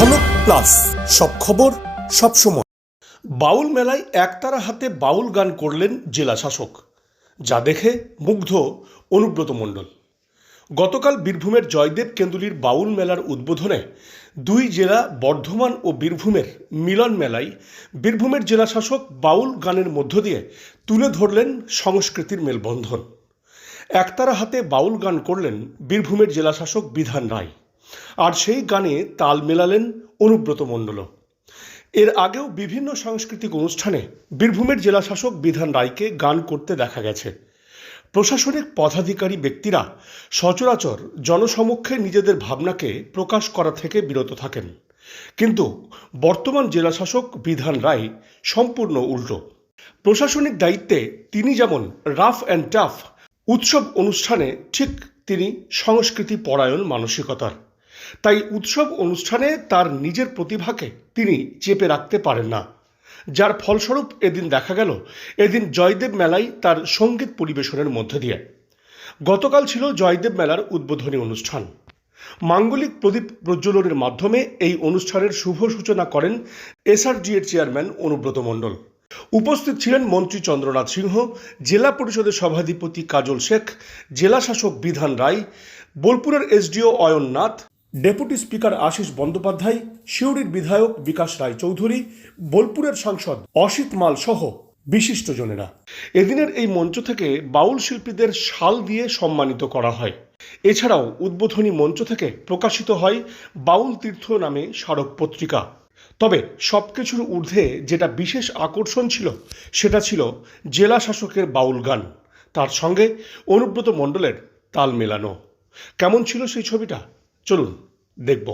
ঝলক প্লাস সব খবর, সব সময়। বাউল মেলায় একতারা হাতে বাউল গান করলেন জেলা শাসক, যা দেখে মুগ্ধ অনুব্রত মণ্ডল। গতকাল বীরভূমের জয়দেব কেন্দুলির বাউল মেলার উদ্বোধনে দুই জেলা বর্ধমান ও বীরভূমের মিলন মেলায় বীরভূমের জেলা শাসক বাউল গানের মধ্য দিয়ে তুলে ধরলেন সংস্কৃতির মেলবন্ধন। একতারা হাতে বাউল গান করলেন বীরভূমের জেলা শাসক বিধান রায়। আর সেই গানে তাল মেলালেন অনুব্রত মণ্ডলও এর আগেও বিভিন্ন সাংস্কৃতিক অনুষ্ঠানে বীরভূমের জেলা শাসক বিধান রায়কে গান করতে দেখা গেছে। প্রশাসনিক পদাধিকারী ব্যক্তিরা সচরাচর জনসমক্ষে নিজেদের ভাবনাকে প্রকাশ করা থেকে বিরত থাকেন। কিন্তু বর্তমান জেলা শাসক বিধান রায় সম্পূর্ণ উল্টো। প্রশাসনিক দায়িত্বে তিনি যেমন রাফ অ্যান্ড টাফ উৎসব অনুষ্ঠানে ঠিক তিনি সংস্কৃতি পরায়ণ মানসিকতার। তাই উৎসব অনুষ্ঠানে তার নিজের প্রতিভাকে তিনি চেপে রাখতে পারেন না। যার ফলস্বরূপ এদিন দেখা গেল, এদিন জয়দেব মেলায় তার সংগীত পরিবেশনের মধ্য দিয়ে। গতকাল ছিল জয়দেব মেলার উদ্বোধনী অনুষ্ঠান। মাঙ্গলিক প্রদীপ প্রজ্বলনের মাধ্যমে এই অনুষ্ঠানের শুভ সূচনা করেন এসআরজি এর চেয়ারম্যান অনুব্রত মণ্ডল। উপস্থিত ছিলেন মন্ত্রী চন্দ্রনাথ সিংহ, জেলা পরিষদের সভাধিপতি কাজল শেখ, জেলা শাসক বিধান রায়, বোলপুরের SDO Ayan Nath deputy speaker Ashis Bandyopadhyay, সিউড়ির বিধায়ক বিকাশ রায় চৌধুরী বোলপুরের সাংসদ অসিত মাল সহ বিশিষ্টজনেরা। এদিনের এই মঞ্চ থেকে বাউল শিল্পীদের শাল দিয়ে সম্মানিত করা হয়। এছাড়াও উদ্বোধনী মঞ্চ থেকে প্রকাশিত হয় বাউল তীর্থ নামে স্মারক পত্রিকা। তবে সবকিছুর ঊর্ধ্বে যেটা বিশেষ আকর্ষণ ছিল, সেটা ছিল জেলা শাসকের বাউল গান। তার সঙ্গে অনুব্রত মণ্ডলের তাল মেলানো। কেমন ছিল সেই ছবিটা? চলুন দেখব।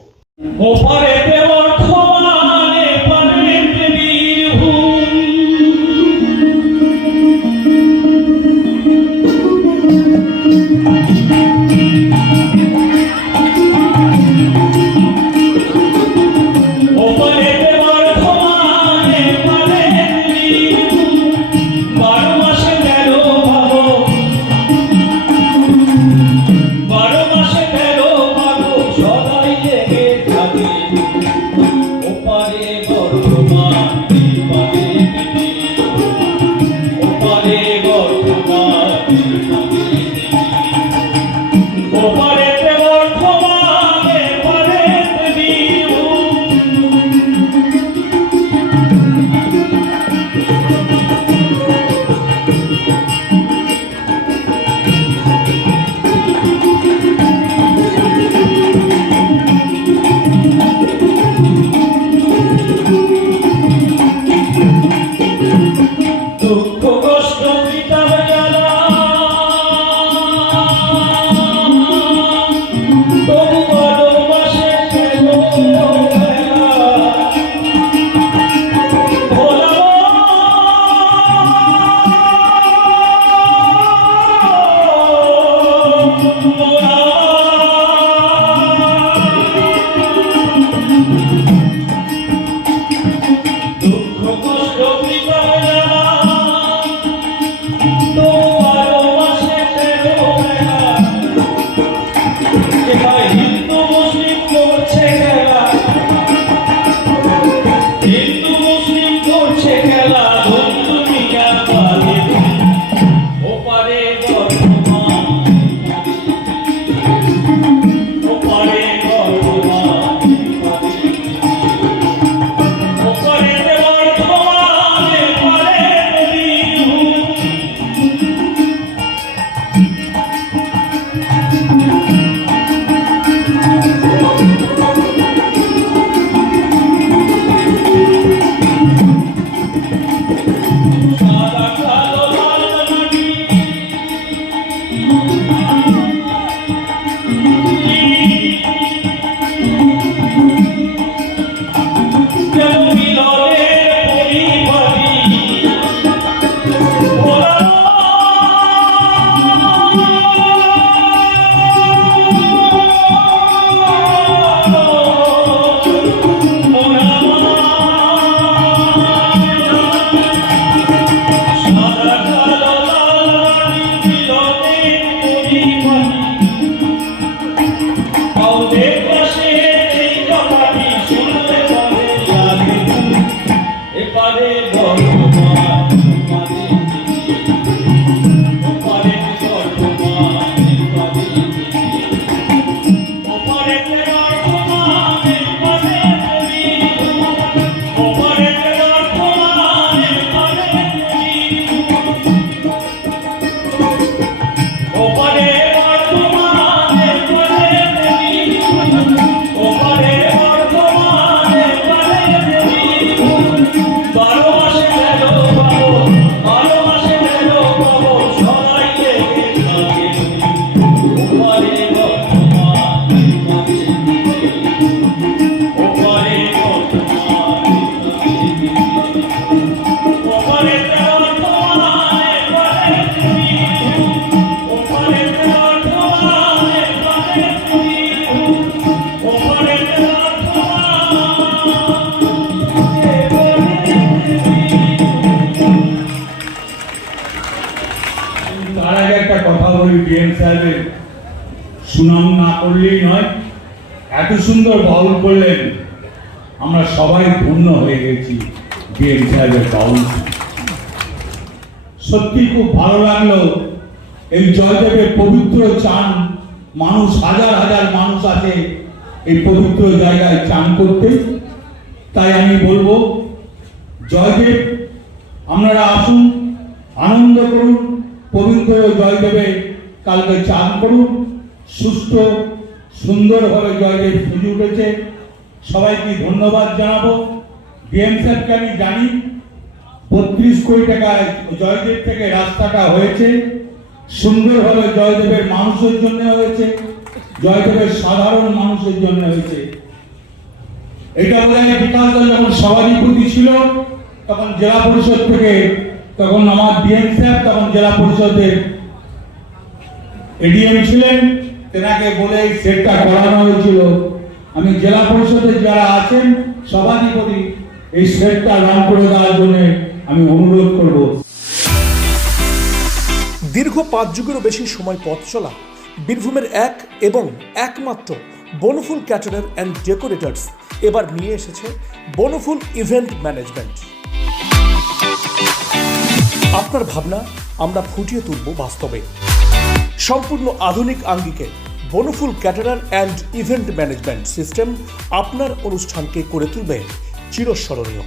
Yeah. সাহেবের সুনাম না করলেই নয়, এত সুন্দর বাউল করলেন। আমরা সবাই ধন্য হয়ে গেছি ডিএম সাহেবের বাউল। সত্যি খুব ভালো লাগল এই জয়দেবের পবিত্র চান। মানুষ, হাজার হাজার মানুষ আছে এই পবিত্র জায়গায় চান করতে। তাই আমি বলব, জয়দেব, আপনারা আসুন, আনন্দ করুন, পবিত্র জয়দেবে কালকে চান করুন। সুস্থ সুন্দরভাবে জয়দেব সেজে উঠেছে। সবাইকে ধন্যবাদ জানাব। ডিএম সাহেবকে আমি জানি, বত্রিশ কোটি টাকায় জয়দেব থেকে রাস্তাটা হয়েছে। সুন্দরভাবে জয়দেবের মানুষের জন্য হয়েছে। জয়দেবের সাধারণ মানুষের জন্য হয়েছে। এটা হয় বিকাশ দল যখন সভাধিপতি ছিল, তখন জেলা পরিষদ থেকে, তখন আমার ডিএম সাহেব তখন জেলা পরিষদের এডিএম ছিলেন, তেনাকে বলে সেটটা করানো হয়েছিল। আমি জেলা পরিষদে যারা আছেন, সভাধিপতি, এই সেটটা রান করে দেওয়ার জন্য আমি অনুরোধ করব। দীর্ঘ পাঁচ যুগেরও বেশি সময় পথ চলা, বীরভূমের এক এবং একমাত্র বনফুল ক্যাটারার অ্যান্ড ডেকোরেটার্স এবার নিয়ে এসেছে বনফুল ইভেন্ট ম্যানেজমেন্ট আপনার ভাবনা আমরা ফুটিয়ে তুলব বাস্তবে। সম্পূর্ণ আধুনিক আঙ্গিকে Banaphul caterer and event management system আপনার অনুষ্ঠানকে করে তুলবে চিরস্মরণীয়।